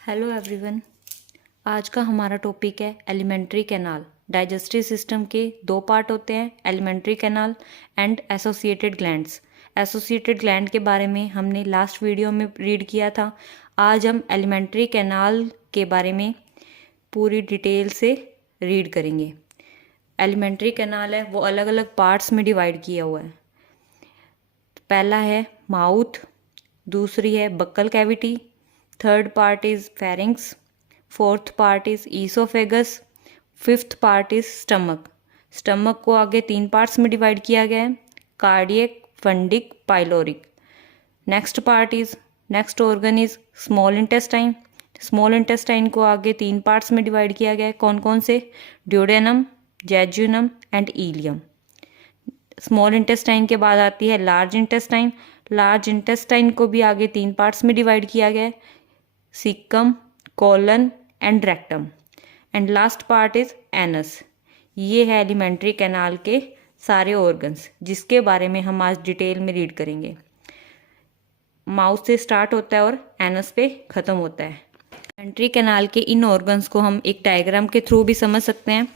Hello everyone. आज का हमारा टॉपिक है एलिमेंट्री कैनाल। डाइजेस्टिव सिस्टम के दो पार्ट होते हैं, alimentary canal and associated glands. Associated gland के बारे में हमने लास्ट वीडियो में रीड किया था। आज हम एलिमेंट्री कैनाल के बारे में पूरी डिटेल से रीड करेंगे। एलिमेंट्री कैनाल है वो अलग अलग पार्ट्स में डिवाइड किया हुआ है। पहला है माउथ, दूसरी है buccal cavity, third part is pharynx, fourth part is oesophagus, fifth part is stomach. Stomach को आगे तीन पार्ट्स में डिवाइड किया गया है, cardiac, fundic, pyloric. Next organ is small intestine. Small intestine को आगे तीन पार्ट्स में डिवाइड किया गया है, कौन कौन से? Duodenum, jejunum and ileum. Small intestine के बाद आती है लार्ज इंटेस्टाइन। लार्ज इंटेस्टाइन को भी आगे तीन पार्ट्स में डिवाइड किया गया है, caecum, colon and rectum. And last part is anus. ये है एलिमेंट्री कैनाल के सारे ऑर्गन्स, जिसके बारे में हम आज डिटेल में रीड करेंगे। माउथ से स्टार्ट होता है और एनस पे ख़त्म होता है। एलिमेंट्री कैनाल के इन ऑर्गन्स को हम एक डायग्राम के थ्रू भी समझ सकते हैं।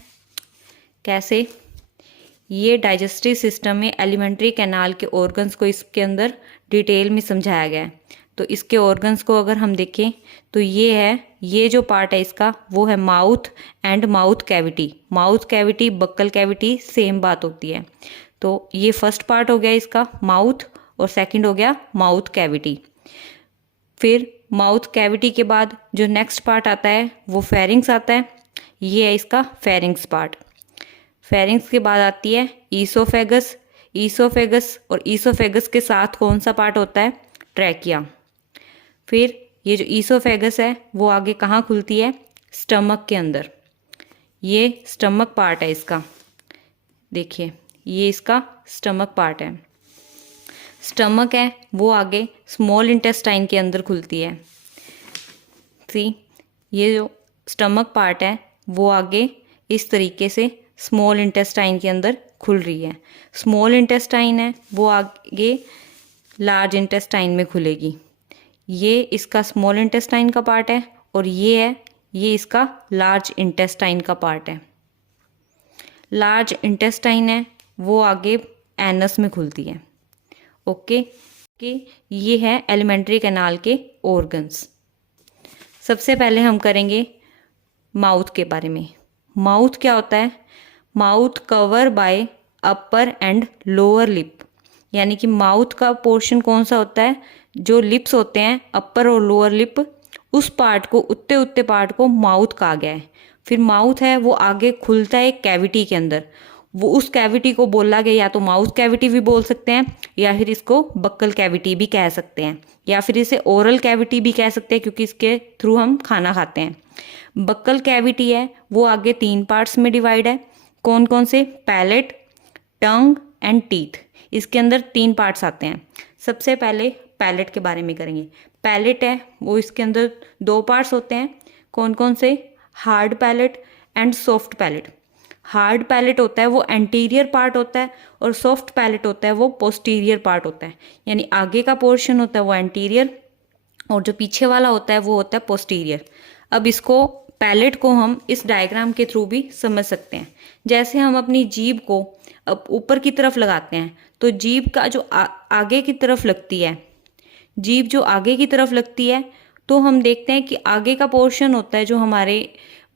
कैसे? ये डाइजेस्टिव सिस्टम में एलिमेंट्री कैनाल के ऑर्गन्स को इसके अंदर डिटेल में समझाया गया है। तो इसके ऑर्गन्स को अगर हम देखें तो ये जो पार्ट है इसका वो है mouth and mouth cavity. Mouth cavity, buccal cavity same बात होती है। तो ये फर्स्ट पार्ट हो गया इसका माउथ, और सेकंड हो गया माउथ कैविटी। फिर माउथ कैविटी के बाद जो नेक्स्ट पार्ट आता है वो फेरिंग्स आता है। ये है इसका फेरिंग्स पार्ट। फेरिंग्स के बाद आती है ईसोफेगस। ईसोफेगस और ईसोफेगस के साथ कौन सा पार्ट होता है? ट्रैकिया। फिर ये जो ईसोफेगस है वो आगे कहाँ खुलती है? स्टमक के अंदर। ये स्टमक पार्ट है इसका। देखिए ये इसका स्टमक पार्ट है। स्टमक है वो आगे स्मॉल इंटेस्टाइन के अंदर खुलती है। ये जो स्टमक पार्ट है वो आगे इस तरीके से स्मॉल इंटेस्टाइन के अंदर खुल रही है। स्मॉल इंटेस्टाइन है वो आगे लार्ज इंटेस्टाइन में खुलेगी। ये इसका स्मॉल इंटेस्टाइन का पार्ट है और ये इसका लार्ज इंटेस्टाइन का पार्ट है। लार्ज इंटेस्टाइन है वो आगे एनस में खुलती है। ओके ये है एलिमेंट्री कैनाल के ऑर्गन्स। सबसे पहले हम करेंगे माउथ के बारे में। माउथ क्या होता है? Mouth cover by upper and lower lip. यानी कि माउथ का पोर्शन कौन सा होता है? जो लिप्स होते हैं, अपर और लोअर लिप, उस पार्ट को, उत्ते उत्ते पार्ट को माउथ कहा गया है। फिर माउथ है वो आगे खुलता है एक कैविटी के अंदर। वो उस कैविटी को बोला गया, या तो माउथ कैविटी भी बोल सकते हैं, या फिर इसको बक्कल कैविटी भी कह सकते हैं, या फिर इसे ओरल कैविटी भी कह सकते हैं, क्योंकि इसके थ्रू हम खाना खाते हैं। बक्कल कैविटी है वो आगे तीन पार्ट्स में डिवाइड है। कौन कौन से? Palate, tongue and teeth. इसके अंदर तीन पार्ट्स आते हैं। सबसे पहले पैलेट के बारे में करेंगे। पैलेट है वो इसके अंदर दो पार्ट्स होते हैं। कौन कौन से? Hard palate and soft palate. Hard palate होता है वो एंटीरियर पार्ट होता है, और सॉफ्ट पैलेट होता है वो पोस्टीरियर पार्ट होता है। यानी आगे का पोर्शन होता है वो एंटीरियर, और जो पीछे वाला होता है वो होता है पोस्टीरियर। अब इसको, पैलेट को हम इस डायग्राम के थ्रू भी समझ सकते हैं। जैसे हम अपनी जीभ को अब ऊपर की तरफ लगाते हैं, तो जीभ का जो आगे की तरफ लगती है, जीभ जो आगे की तरफ लगती है, तो हम देखते हैं कि आगे का पोर्शन होता है जो हमारे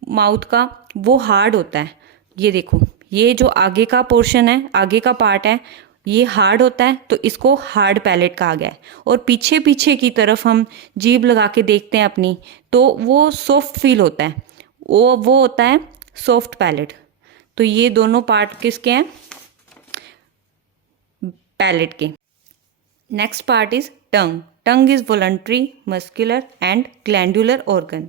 माउथ का, वो हार्ड होता है। ये देखो, ये जो आगे का पोर्शन है, आगे का पार्ट है, ये हार्ड होता है, तो इसको हार्ड पैलेट कहा गया है। और पीछे पीछे की तरफ हम जीभ लगा के देखते हैं अपनी, तो वो सॉफ्ट फील होता है, वो होता है सॉफ्ट पैलेट। तो ये दोनों पार्ट किसके हैं? पैलेट के। Next part is tongue. Tongue is voluntary, muscular and glandular organ.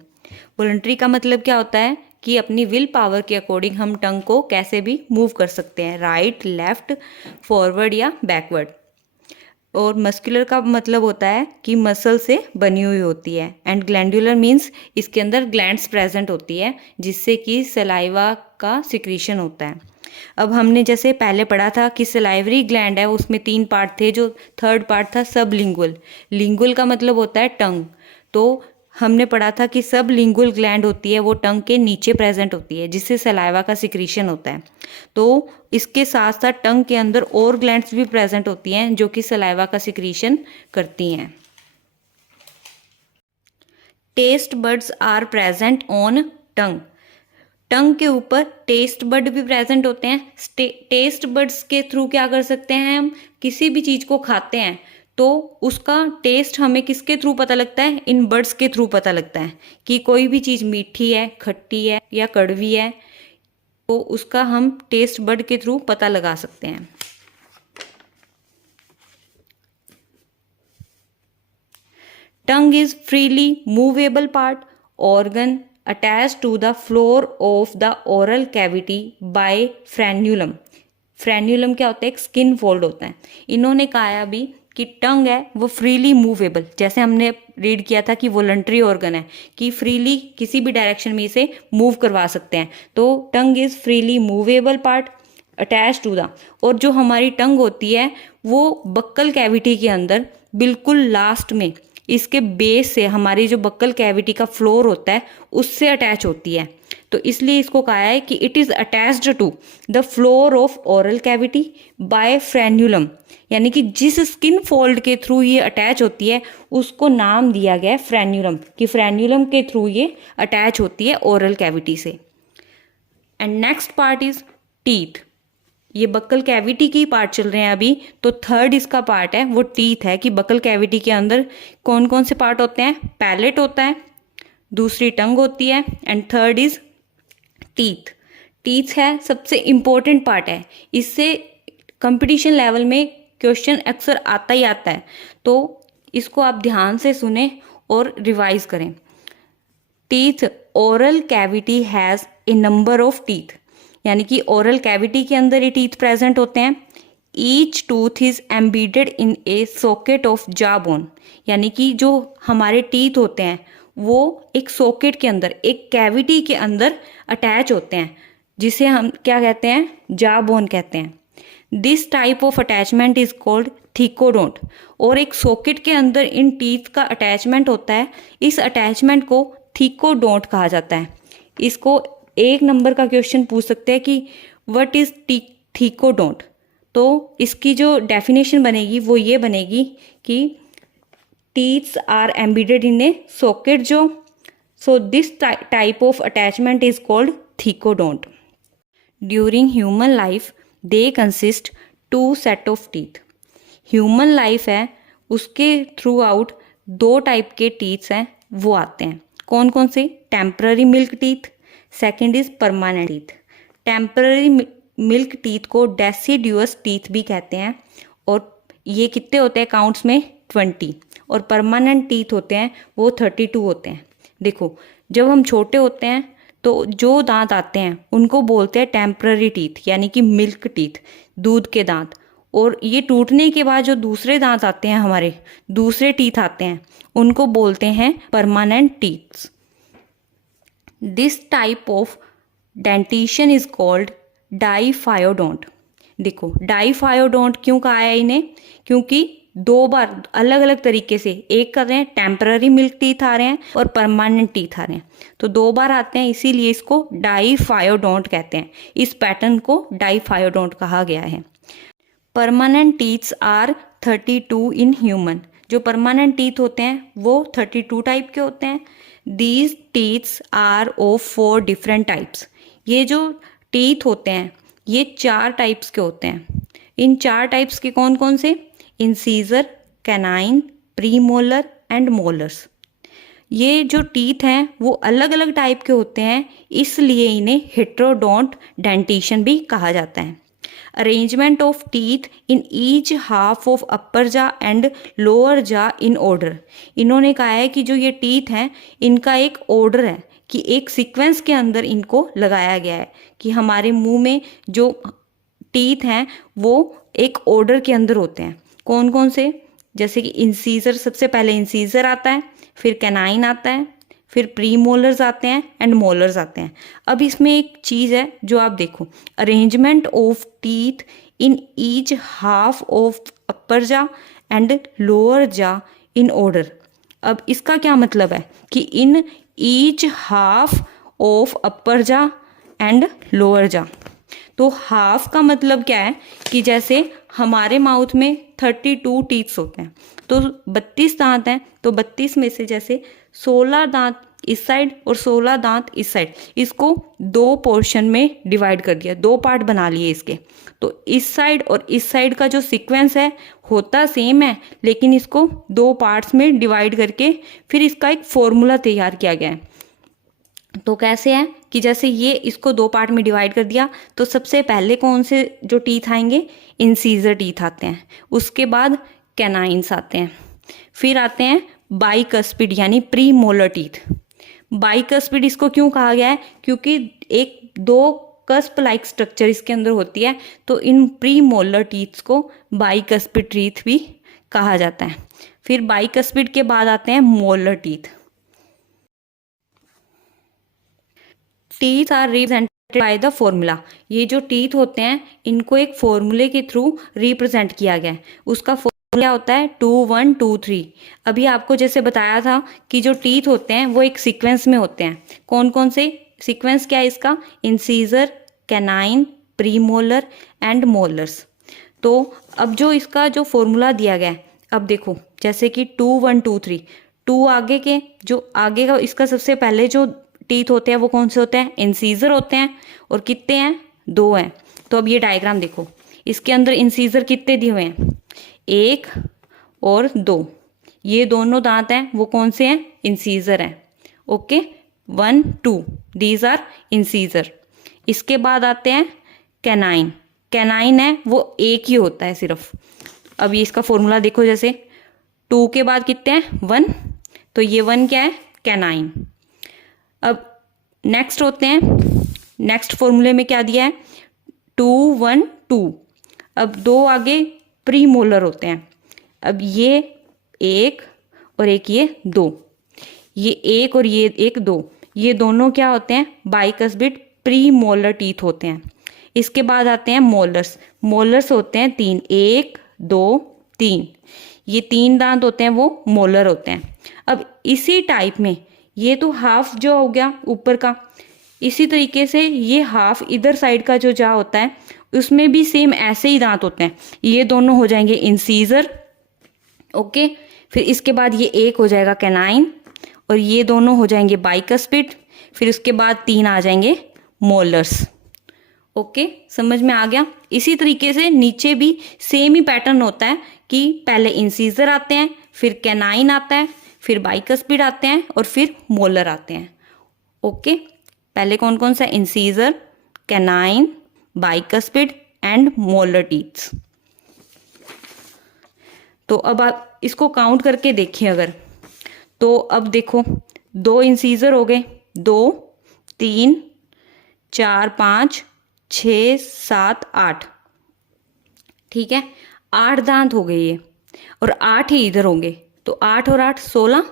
Voluntary का मतलब क्या होता है कि अपनी विल पावर के अकॉर्डिंग हम टंग को कैसे भी मूव कर सकते हैं, राइट, लेफ्ट, फॉरवर्ड या बैकवर्ड। और मस्कुलर का मतलब होता है कि मसल से बनी हुई होती है। एंड ग्लैंडुलर मीन्स इसके अंदर ग्लैंड्स प्रेजेंट होती है, जिससे कि सलाइवा का सिक्रीशन होता है। अब हमने जैसे पहले पढ़ा था कि सलाइवरी ग्लैंड है उसमें तीन पार्ट थे, जो थर्ड पार्ट था सबलिंगुअल। लिंगुअल का मतलब होता है टंग। तो हमने पढ़ा था कि सब लिंगुअल ग्लैंड होती है वो टंग के नीचे प्रेजेंट होती है जिससे सलाइवा का सिक्रीशन होता है। तो इसके साथ साथ टंग के अंदर और ग्लैंड्स भी प्रेजेंट होती हैं जो कि सलाइवा का सिक्रीशन करती हैं। Taste buds are present on tongue. Tongue के ऊपर टेस्ट बड भी प्रेजेंट होते हैं। टेस्ट बड्स के थ्रू क्या कर सकते हैं, हम किसी भी चीज़ को खाते हैं तो उसका टेस्ट हमें किसके थ्रू पता लगता है, इन बड्स के थ्रू पता लगता है कि कोई भी चीज़ मीठी है, खट्टी है या कड़वी है, तो उसका हम टेस्ट बड के थ्रू पता लगा सकते हैं। टंग is freely movable part organ attached to the floor of the oral cavity by frenulum। Frenulum क्या होता है, एक स्किन फोल्ड होता है। इन्होंने कहा अभी कि टंग है वो फ्रीली मूवेबल, जैसे हमने रीड किया था कि वॉलंटरी ऑर्गन है कि फ्रीली किसी भी डायरेक्शन में इसे मूव करवा सकते हैं। तो tongue is freely movable part attach to the, और जो हमारी टंग होती है वो बक्कल कैविटी के अंदर बिल्कुल लास्ट में इसके बेस से हमारी जो बक्कल कैविटी का फ्लोर होता है उससे अटैच होती है। तो इसलिए इसको कहा है कि it is attached to the floor of oral cavity by frenulum, यानी कि जिस स्किन फोल्ड के थ्रू ये अटैच होती है उसको नाम दिया गया है फ्रेन्यूलम, कि फ्रेन्यूलम के थ्रू ये अटैच होती है ओरल कैविटी से। And next part is teeth. ये बक्कल कैविटी की पार्ट चल रहे हैं अभी, तो थर्ड इसका पार्ट है वो टीथ है कि बक्कल कैविटी के अंदर कौन कौन से पार्ट होते हैं, पैलेट होता है, दूसरी टंग होती है, and third is teeth. Teeth है सबसे इम्पोर्टेंट पार्ट है, इससे कंपटीशन लेवल में क्वेश्चन अक्सर आता ही आता है, तो इसको आप ध्यान से सुने और रिवाइज करें। Teeth, oral cavity has a number of teeth, यानी कि ओरल कैविटी के अंदर ये टीथ प्रेजेंट होते हैं। Each tooth is embedded in a socket of jaw bone, यानी कि जो हमारे टीथ होते हैं वो एक सॉकेट के अंदर, एक कैविटी के अंदर अटैच होते हैं, जिसे हम क्या कहते हैं, जॉ बोन कहते हैं। This type of attachment is called thecodont, और एक सॉकेट के अंदर इन टीथ का अटैचमेंट होता है, इस अटैचमेंट को थीकोडोंट कहा जाता है। इसको एक नंबर का क्वेश्चन पूछ सकते हैं कि व्हाट इज थीकोडोंट, तो इसकी जो डेफिनेशन बनेगी वो ये बनेगी कि teeths are embedded in a socket जो, so this type of attachment is called thecodont. During human life they consist two set of teeth. Human life है उसके थ्रू आउट दो टाइप के टीथ्स हैं वो आते हैं। कौन कौन से, temporary milk teeth, second is permanent teeth. Temporary milk teeth को डेसिडुअस टीथ भी कहते हैं, और ये कितने होते हैं काउंट्स में, 20, और परमानेंट टीथ होते हैं वो 32 होते हैं। देखो जब हम छोटे होते हैं तो जो दांत आते हैं उनको बोलते हैं टेम्पररी टीथ, यानी कि मिल्क टीथ, दूध के दांत, और ये टूटने के बाद जो दूसरे दांत आते हैं, हमारे दूसरे टीथ आते हैं, उनको बोलते हैं permanent teeths. This type of dentition is called diphyodont. देखो डाइफायोडोंट क्यों कहा है इन्हें, क्योंकि दो बार अलग अलग तरीके से, एक कर रहे हैं टेम्पररी मिल्क टीथ आ रहे हैं और परमानेंट टीथ आ रहे हैं, तो दो बार आते हैं, इसीलिए इसको डाइफायोडोंट कहते हैं। इस पैटर्न को डाइफायोडोंट कहा गया है। Permanent teeths are 32 in human. जो परमानेंट टीथ होते हैं वो 32 टाइप के होते हैं। These teeths are of 4 different types. ये जो टीथ होते हैं ये 4 टाइप्स के होते हैं। इन 4 टाइप्स के कौन कौन से, incisor, canine, premolar and molars. ये जो टीथ हैं वो अलग अलग टाइप के होते हैं, इसलिए इन्हें हेट्रोडोंट डेंटिशन भी कहा जाता है। Arrangement of teeth in each half of upper जा एंड लोअर जा इन ऑर्डर। इन्होंने कहा है कि जो ये टीथ हैं इनका एक ऑर्डर है, कि एक सीक्वेंस के अंदर इनको लगाया गया है, कि हमारे मुंह में जो टीथ हैं वो एक ऑर्डर के अंदर होते हैं। कौन कौन से, जैसे कि इंसीजर, सबसे पहले इंसीजर आता है, फिर कैनाइन आता है, फिर प्री मोलर्स आते हैं एंड मोलर्स आते हैं। अब इसमें एक चीज़ है जो आप देखो, arrangement of teeth in each half of upper जा एंड लोअर जा इन ऑर्डर। अब इसका क्या मतलब है कि in each half of upper जा एंड लोअर जा। तो हाफ का मतलब क्या है कि जैसे हमारे माउथ में 32 टीथ्स होते हैं, तो 32 दांत हैं, तो 32 में से जैसे 16 दांत इस साइड और 16 दांत इस साइड, इसको दो पोर्शन में डिवाइड कर दिया, दो पार्ट बना लिए इसके। तो इस साइड और इस साइड का जो सीक्वेंस है होता सेम है, लेकिन इसको दो पार्ट्स में डिवाइड करके फिर इसका एक फॉर्मूला तैयार किया गया है। तो कैसे है कि जैसे ये इसको दो पार्ट में डिवाइड कर दिया, तो सबसे पहले कौन से जो टीथ आएंगे, इंसीजर टीथ आते हैं, उसके बाद कैनाइन्स आते हैं, फिर आते हैं बाइकस्पिड यानी प्री मोलर टीथ। बाइकस्पिड इसको क्यों कहा गया है, क्योंकि एक दो कस्प लाइक स्ट्रक्चर इसके अंदर होती है, तो इन प्री मोलर टीथ्स को बाइकस्पिड टीथ भी कहा जाता है। फिर बाइकस्पिड के बाद आते हैं molar teeth. Teeth are represented by the formula. ये जो टीथ होते हैं इनको एक फॉर्मूले के थ्रू रिप्रेजेंट किया गया है। उसका फॉर्मूला क्या होता है, 2 1 2 3। अभी आपको जैसे बताया था कि जो टीथ होते हैं वो एक सीक्वेंस में होते हैं। कौन कौन से सीक्वेंस क्या है इसका, incisor, canine, premolar and molars. तो अब जो इसका जो फॉर्मूला दिया गया है, अब देखो जैसे कि 2 1 2 3, 2 आगे के, जो आगे का इसका सबसे पहले जो टीथ होते हैं वो कौन से होते हैं, इंसीजर होते हैं, और कितने हैं, 2 हैं। तो अब ये डायग्राम देखो, इसके अंदर इंसीजर कितने दिए हुए हैं, 1 और 2। ये दोनों दांत हैं वो कौन से हैं, इंसीजर हैं। Okay, 1 2 these are incisor. इसके बाद आते हैं कैनाइन। कैनाइन है वो एक ही होता है सिर्फ। अब ये इसका फॉर्मूला देखो, जैसे 2 के बाद कितने हैं, 1, तो ये 1 क्या है, कैनाइन। अब नेक्स्ट होते हैं, नेक्स्ट फॉर्मूले में क्या दिया है, 2 1 2। अब 2 आगे प्री मोलर होते हैं। अब ये 1 और एक ये 2, ये 1 और ये 1 2, ये दोनों क्या होते हैं, बाइकस्पिड प्री मोलर टीथ होते हैं। इसके बाद आते हैं मोलर्स। मोलर्स होते हैं 3, 1 2 3, ये 3 दांत होते हैं वो मोलर होते हैं। अब इसी टाइप में ये तो हाफ जो हो गया ऊपर का, इसी तरीके से ये हाफ इधर साइड का जो जा होता है उसमें भी सेम ऐसे ही दांत होते हैं। ये दोनों हो जाएंगे इंसीजर। ओके, फिर इसके बाद ये एक हो जाएगा कैनाइन, और ये दोनों हो जाएंगे बाइकस्पिड। फिर उसके बाद 3 आ जाएंगे मोलर्स। ओके, समझ में आ गया। इसी तरीके से नीचे भी सेम ही पैटर्न होता है कि पहले इंसीजर आते हैं, फिर कैनाइन आता है, फिर बाइकस्पिड आते हैं, और फिर मोलर आते हैं। ओके, पहले कौन कौन सा, incisor, canine, bicuspid and molar teeths. तो अब आप इसको काउंट करके देखिए अगर, तो अब देखो 2 इंसीजर हो गए, 2 3 4 5 6 7 8, ठीक है, 8 दांत हो गए ये, और 8 ही इधर होंगे, तो 8 और 8 16।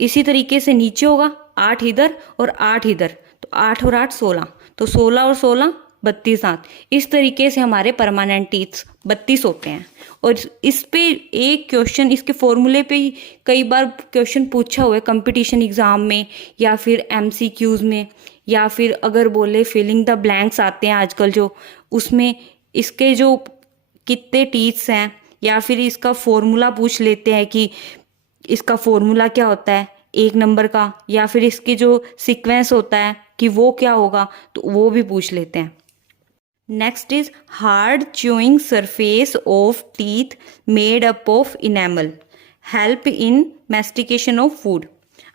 इसी तरीके से नीचे होगा 8 इधर और 8 इधर, तो 8 और 8 16, तो 16 और 16 32 दांत। इस तरीके से हमारे परमानेंट टीथ्स 32 होते हैं। और इस पे एक क्वेश्चन, इसके फॉर्मूले पे ही कई बार क्वेश्चन पूछा हुआ है कंपटीशन एग्जाम में, या फिर MCQs में, या फिर अगर बोले फिलिंग द ब्लैंक्स आते हैं आजकल जो, उसमें इसके जो कितने टीथ्स हैं, या फिर इसका फॉर्मूला पूछ लेते हैं कि इसका फॉर्मूला क्या होता है 1 नंबर का, या फिर इसके जो सीक्वेंस होता है कि वो क्या होगा, तो वो भी पूछ लेते हैं। Next is hard chewing surface of teeth made up of enamel help in mastication of food.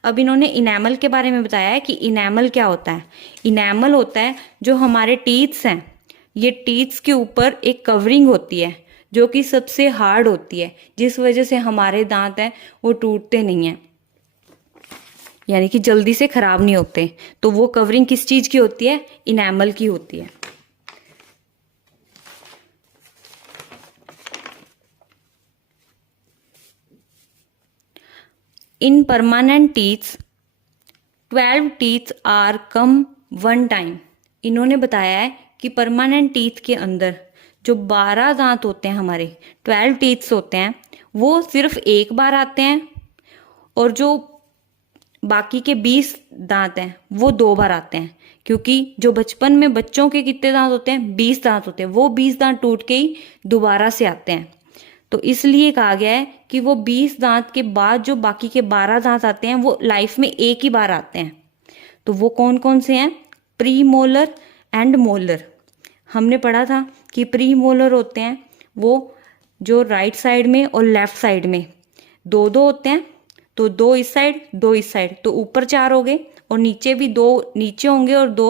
अब इन्होंने इनेमल के बारे में बताया है कि इनेमल क्या होता है। इनेमल होता है जो हमारे टीथ्स हैं, ये टीथ्स के ऊपर एक कवरिंग होती है जो कि सबसे हार्ड होती है, जिस वजह से हमारे दांत हैं वो टूटते नहीं हैं, यानी कि जल्दी से खराब नहीं होते। तो वो कवरिंग किस चीज की होती है, इनेमल की होती है। In permanent teeths 12 teeth are come 1 time. इन्होंने बताया है कि परमानेंट टीथ के अंदर जो 12 दांत होते हैं हमारे, 12 टीथ्स होते हैं, वो सिर्फ एक बार आते हैं, और जो बाकी के 20 दांत हैं वो 2 बार आते हैं, क्योंकि जो बचपन में बच्चों के कितने दांत होते हैं, 20 दांत होते हैं, वो 20 दांत टूट के ही दोबारा से आते हैं। तो इसलिए कहा गया है कि वो 20 दांत के बाद जो बाकी के 12 दांत आते हैं वो लाइफ में एक ही बार आते हैं। तो वो कौन कौन से हैं? Pre molar and molar. हमने पढ़ा था कि प्री मोलर होते हैं वो जो राइट साइड में और लेफ्ट साइड में 2-2 होते हैं, तो 2 इस साइड 2 इस साइड, तो ऊपर 4 हो गए, और नीचे भी 2 नीचे होंगे और 2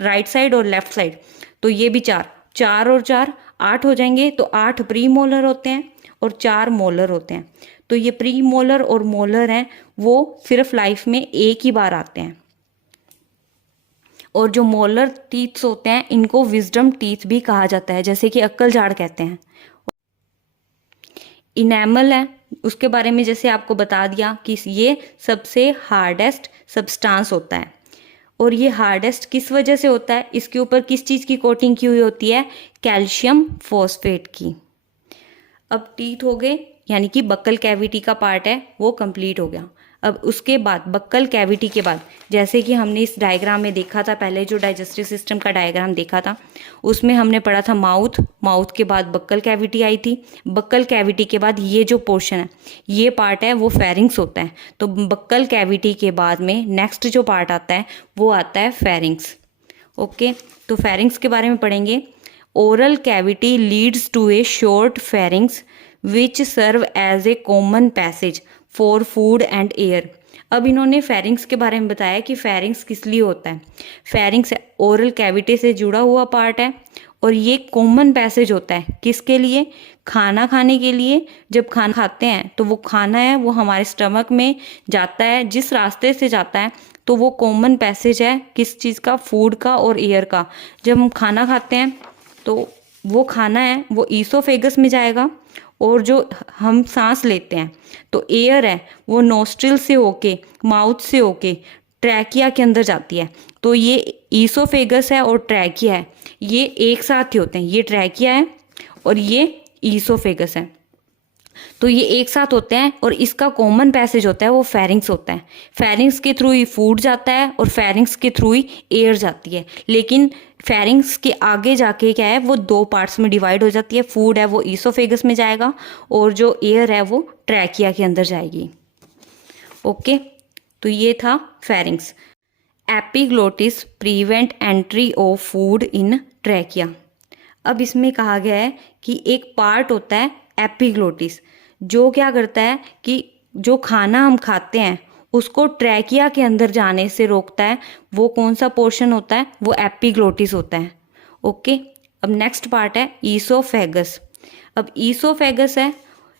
राइट साइड और लेफ्ट साइड, तो ये भी 4, 4 और 4 8 हो जाएंगे। तो 8 प्री मोलर होते हैं और 4 मोलर होते हैं। तो ये प्री मोलर और मोलर हैं वो सिर्फ लाइफ में एक ही बार आते हैं। और जो मोलर टीथ्स होते हैं इनको विजडम टीथ भी कहा जाता है, जैसे कि अक्कल झाड़ कहते हैं। इनेमल है, उसके बारे में जैसे आपको बता दिया कि ये सबसे हार्डेस्ट सब्सटेंस होता है। और ये हार्डेस्ट किस वजह से होता है? इसके ऊपर किस चीज़ की कोटिंग की हुई होती है? कैल्शियम फॉस्फेट की। अब टीथ हो गए, यानी कि बक्कल कैविटी का पार्ट है वो कंप्लीट हो गया। अब उसके बाद बक्कल कैविटी के बाद, जैसे कि हमने इस डायग्राम में देखा था पहले, जो डाइजेस्टिव सिस्टम का डायग्राम देखा था उसमें हमने पढ़ा था माउथ, माउथ के बाद बक्कल कैविटी आई थी, बक्कल कैविटी के बाद ये जो पोर्शन है ये पार्ट है वो फेरिंग्स होता है। तो बक्कल कैविटी के बाद में नेक्स्ट जो पार्ट आता है वो आता है फेरिंग्स। ओके, तो फेरिंग्स के बारे में पढ़ेंगे। Oral cavity leads to a short pharynx which serve as a common passage for food and air. अब इन्होंने फेरिंग्स के बारे में बताया कि फेरिंग्स किस लिए होता है। फेरिंग्स ओरल कैविटी से जुड़ा हुआ पार्ट है और ये कॉमन पैसेज होता है किसके लिए? खाना खाने के लिए। जब खाना खाते हैं तो वो खाना है वो हमारे स्टमक में जाता है, जिस रास्ते से जाता है तो वो कॉमन पैसेज है किस चीज़ का? फूड का और एयर का। जब हम खाना खाते हैं तो वो खाना है वो ईसोफेगस में जाएगा, और जो हम सांस लेते हैं तो एयर है वो नोस्ट्रिल से होके, माउथ से होके ट्रैकिया के अंदर जाती है। तो ये ईसोफेगस है और ट्रैकिया है, ये एक साथ ही होते हैं। ये ट्रैकिया है और ये ईसोफेगस है, तो ये एक साथ होते हैं और इसका कॉमन पैसेज होता है वो फेरिंग्स होता है। फेरिंग्स के थ्रू ही फूड जाता है और फेरिंग्स के थ्रू ही एयर जाती है। लेकिन फेरिंग्स के आगे जाके क्या है वो 2 पार्ट्स में डिवाइड हो जाती है। फूड है वो ईसोफेगस में जाएगा और जो एयर है वो ट्रैकिया के अंदर जाएगी। ओके, तो ये था pharynx. Epiglottis prevent entry of food in trachea. अब इसमें कहा गया है कि एक पार्ट होता है एपिग्लोटिस, जो क्या करता है कि जो खाना हम खाते हैं उसको ट्रैकिया के अंदर जाने से रोकता है। वो कौन सा पोर्शन होता है? वो एपिग्लोटिस होता है। ओके, अब नेक्स्ट पार्ट है ईसोफेगस। अब ईसोफेगस है,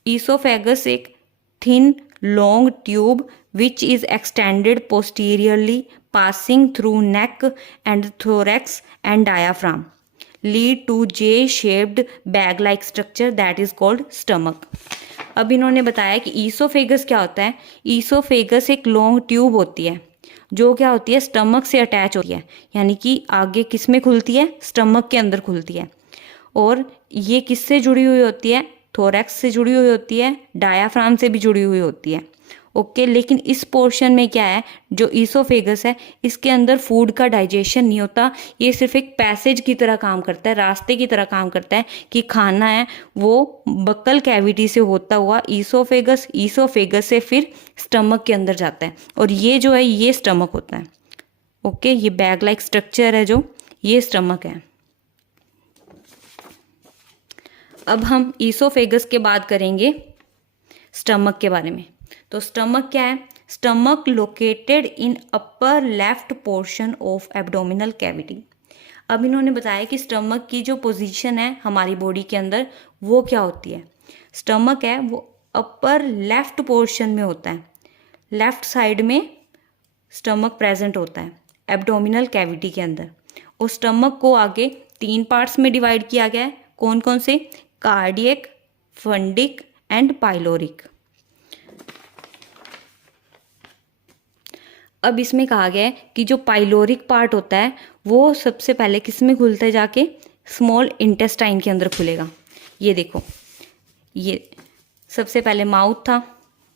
ईसोफेगस एक thin long tube which is extended posteriorly passing through neck and thorax and diaphragm lead to J-shaped bag-like structure that is called stomach। अब इन्होंने बताया कि ईसोफेगस क्या होता है। ईसोफेगस एक लॉन्ग ट्यूब होती है जो क्या होती है? स्टमक से अटैच होती है, यानी कि आगे किस में खुलती है? स्टमक के अंदर खुलती है। और ये किससे जुड़ी हुई होती है? थोरैक्स से जुड़ी हुई होती है, डायाफ्राम से भी जुड़ी हुई होती है। ओके, लेकिन इस पोर्शन में क्या है, जो ईसोफेगस है इसके अंदर फूड का डाइजेशन नहीं होता। ये सिर्फ एक पैसेज की तरह काम करता है, रास्ते की तरह काम करता है कि खाना है वो बक्कल कैविटी से होता हुआ ईसोफेगस, ईसोफेगस से फिर स्टमक के अंदर जाता है, और ये जो है ये स्टमक होता है। ओके, ये बैग लाइक स्ट्रक्चर है जो, ये स्टमक है। अब हम ईसोफेगस के बाद करेंगे स्टमक के बारे में। तो स्टमक क्या है? Stomach located in upper left portion of abdominal cavity. अब इन्होंने बताया कि स्टमक की जो पोजीशन है हमारी बॉडी के अंदर वो क्या होती है। स्टमक है वो अपर लेफ्ट पोर्शन में होता है, लेफ्ट साइड में स्टमक प्रेजेंट होता है एब्डोमिनल कैविटी के अंदर। और स्टमक को आगे 3 पार्ट्स में डिवाइड किया गया है। कौन कौन से? Cardiac, fundic and pyloric. अब इसमें कहा गया है कि जो पाइलोरिक पार्ट होता है वो सबसे पहले किस में खुलता है? जाके स्मॉल इंटेस्टाइन के अंदर खुलेगा। ये देखो, ये सबसे पहले माउथ था,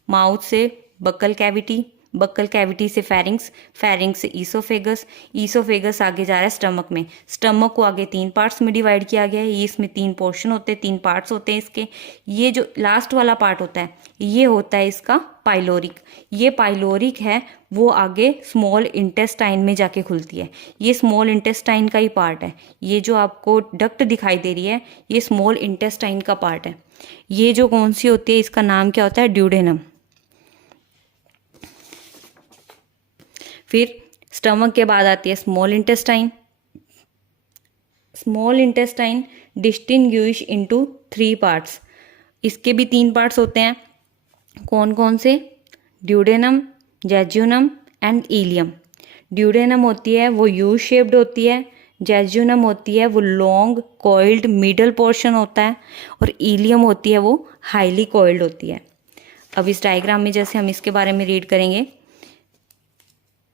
माउथ से बक्कल कैविटी, बक्कल कैविटी से फेरिंग्स, फेरिंग्स से ईसोफेगस, ईसोफेगस आगे जा रहा है स्टमक में, स्टमक को आगे 3 पार्ट्स में डिवाइड किया गया है। ये इसमें 3 पोर्शन होते हैं, 3 पार्ट्स होते हैं इसके। ये जो लास्ट वाला पार्ट होता है ये होता है इसका पाइलोरिक। ये पाइलोरिक है वो आगे स्मॉल इंटेस्टाइन में जाके खुलती है। ये स्मॉल इंटेस्टाइन का ही पार्ट है। ये जो आपको डक्ट दिखाई दे रही है ये स्मॉल इंटेस्टाइन का पार्ट है। ये जो कौन सी होती है इसका नाम क्या होता है, ड्यूडेनम। फिर स्टमक के बाद आती है small intestine. Small intestine distinguish into 3 parts. इसके भी 3 पार्ट्स होते हैं। कौन कौन से, duodenum, jejunum and ileum. Duodenum होती है वो यू शेप्ड होती है, जेजुनम होती है वो लॉन्ग कॉइल्ड मिडल पोर्शन होता है, और इलियम होती है वो हाईली कॉइल्ड होती है। अब इस डायग्राम में जैसे हम इसके बारे में रीड करेंगे,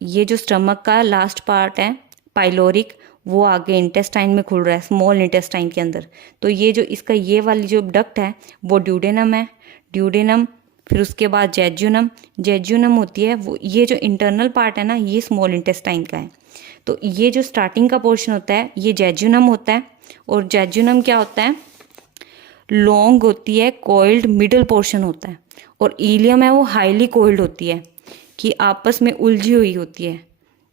ये जो स्टमक का लास्ट पार्ट है पाइलोरिक वो आगे इंटेस्टाइन में खुल रहा है, स्मॉल इंटेस्टाइन के अंदर। तो ये जो इसका ये वाली जो डक्ट है वो ड्यूडेनम है, ड्यूडेनम। फिर उसके बाद जेजुनम, जेजुनम होती है वो, ये जो इंटरनल पार्ट है ना ये स्मॉल इंटेस्टाइन का है। तो ये जो स्टार्टिंग का पोर्शन होता है ये जेजुनम होता है, और जेजुनम क्या होता है, लॉन्ग होती है, कॉइल्ड मिडल पोर्शन होता है, और इलियम है वो हाईली कॉइल्ड होती है कि आपस में उलझी हुई होती है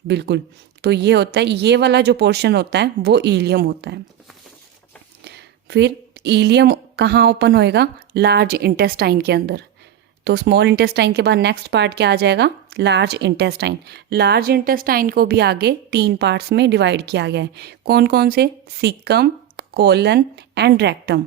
बिल्कुल। तो ये होता है, ये वाला जो पोर्शन होता है वो इलियम होता है। फिर इलियम कहाँ ओपन होएगा, लार्ज इंटेस्टाइन के अंदर। तो स्मॉल इंटेस्टाइन के बाद नेक्स्ट पार्ट क्या आ जाएगा, लार्ज इंटेस्टाइन। लार्ज इंटेस्टाइन को भी आगे 3 पार्ट्स में डिवाइड किया गया है। कौन कौन से, caecum, colon and rectum.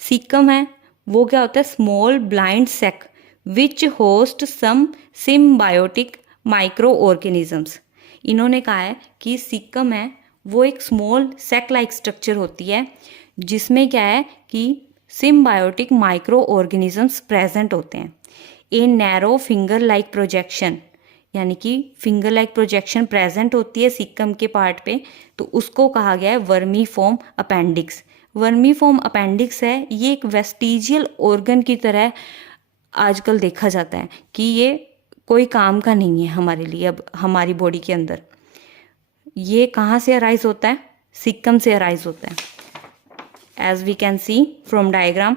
Caecum है वो क्या होता है, स्मॉल ब्लाइंड सेक विच होस्ट सम सिम्बायोटिक माइक्रो ऑर्गेनिजम्स। इन्होंने कहा है कि सीकम है वो एक स्मॉल सेक लाइक स्ट्रक्चर होती है जिसमें क्या है कि सिम्बायोटिक माइक्रो ऑर्गेनिजम्स प्रेजेंट होते हैं। A narrow finger like projection, यानी कि फिंगर लाइक प्रोजेक्शन प्रेजेंट होती है सीकम के पार्ट पे, तो उसको कहा गया है वर्मीफॉर्म अपेंडिक्स। वर्मीफॉर्म अपेंडिक्स है ये एक वेस्टिजियल ऑर्गन की तरह आजकल देखा जाता है कि ये कोई काम का नहीं है हमारे लिए अब हमारी बॉडी के अंदर। ये कहाँ से अराइज होता है, सीकम से अराइज होता है। As we can see from diagram,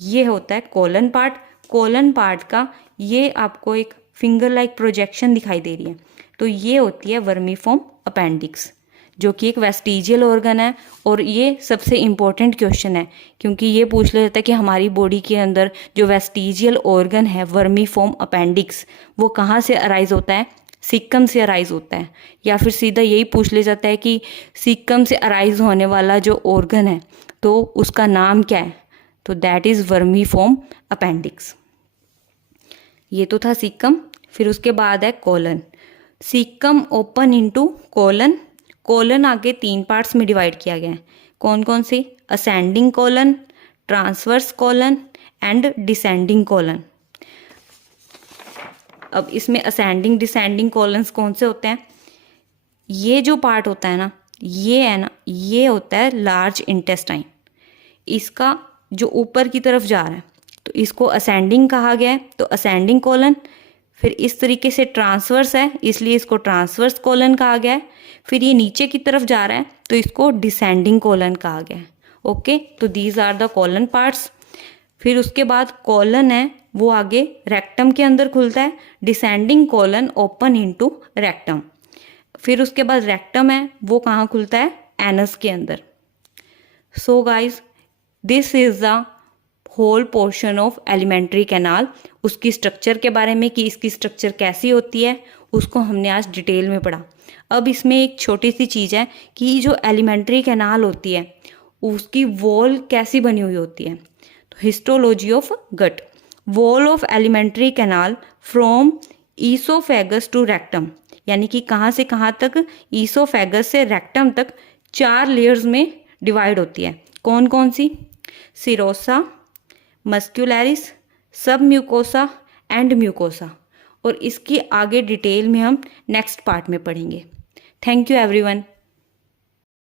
ये होता है कोलन पार्ट। कोलन पार्ट का ये आपको एक फिंगर लाइक प्रोजेक्शन दिखाई दे रही है, तो ये होती है वर्मीफॉर्म अपेंडिक्स, जो कि एक वेस्टिजियल ऑर्गन है। और ये सबसे इम्पोर्टेंट क्वेश्चन है क्योंकि ये पूछ लिया जाता है कि हमारी बॉडी के अंदर जो वेस्टिजियल ऑर्गन है वर्मीफॉर्म अपेंडिक्स वो कहाँ से अराइज होता है, सीकम से अराइज होता है। या फिर सीधा यही पूछ लिया जाता है कि सीकम से अराइज होने वाला जो ऑर्गन है तो उसका नाम क्या है, तो दैट इज वर्मीफॉर्म अपेंडिक्स। ये तो था सीकम। फिर उसके बाद है colon. Caecum open into colon. Colon आगे 3 पार्ट्स में डिवाइड किया गया है। कौन कौन सी, ascending colon, transverse colon and descending colon. अब इसमें असेंडिंग डिसेंडिंग कोलन्स कौन से होते हैं, ये जो पार्ट होता है ना ये होता है लार्ज इंटेस्टाइन। इसका जो ऊपर की तरफ जा रहा है तो इसको असेंडिंग कहा गया है, तो असेंडिंग कोलन। फिर इस तरीके से ट्रांसवर्स है इसलिए इसको ट्रांसवर्स कोलन कहा गया है। फिर ये नीचे की तरफ जा रहा है तो इसको डिसेंडिंग कोलन कहा गया है। ओके, तो these are the colon parts. फिर उसके बाद कोलन है वो आगे रेक्टम के अंदर खुलता है, descending colon open into rectum. फिर उसके बाद रेक्टम है वो कहाँ खुलता है, एनस के अंदर। So guys this is the whole portion of alimentary canal. उसकी स्ट्रक्चर के बारे में कि इसकी स्ट्रक्चर कैसी होती है उसको हमने आज डिटेल में पढ़ा। अब इसमें एक छोटी सी चीज़ है कि जो एलिमेंट्री कैनाल होती है उसकी वॉल कैसी बनी हुई होती है। तो histology of gut, wall of alimentary canal from oesophagus to rectum, यानी कि कहाँ से कहाँ तक, ईसोफेगस से रेक्टम तक 4 लेयर्स में डिवाइड होती है। कौन कौन सी, सिरोसा, मस्क्यूलरिस, सब म्यूकोसा एंड म्यूकोसा। और इसकी आगे डिटेल में हम नेक्स्ट पार्ट में पढ़ेंगे। Thank you everyone.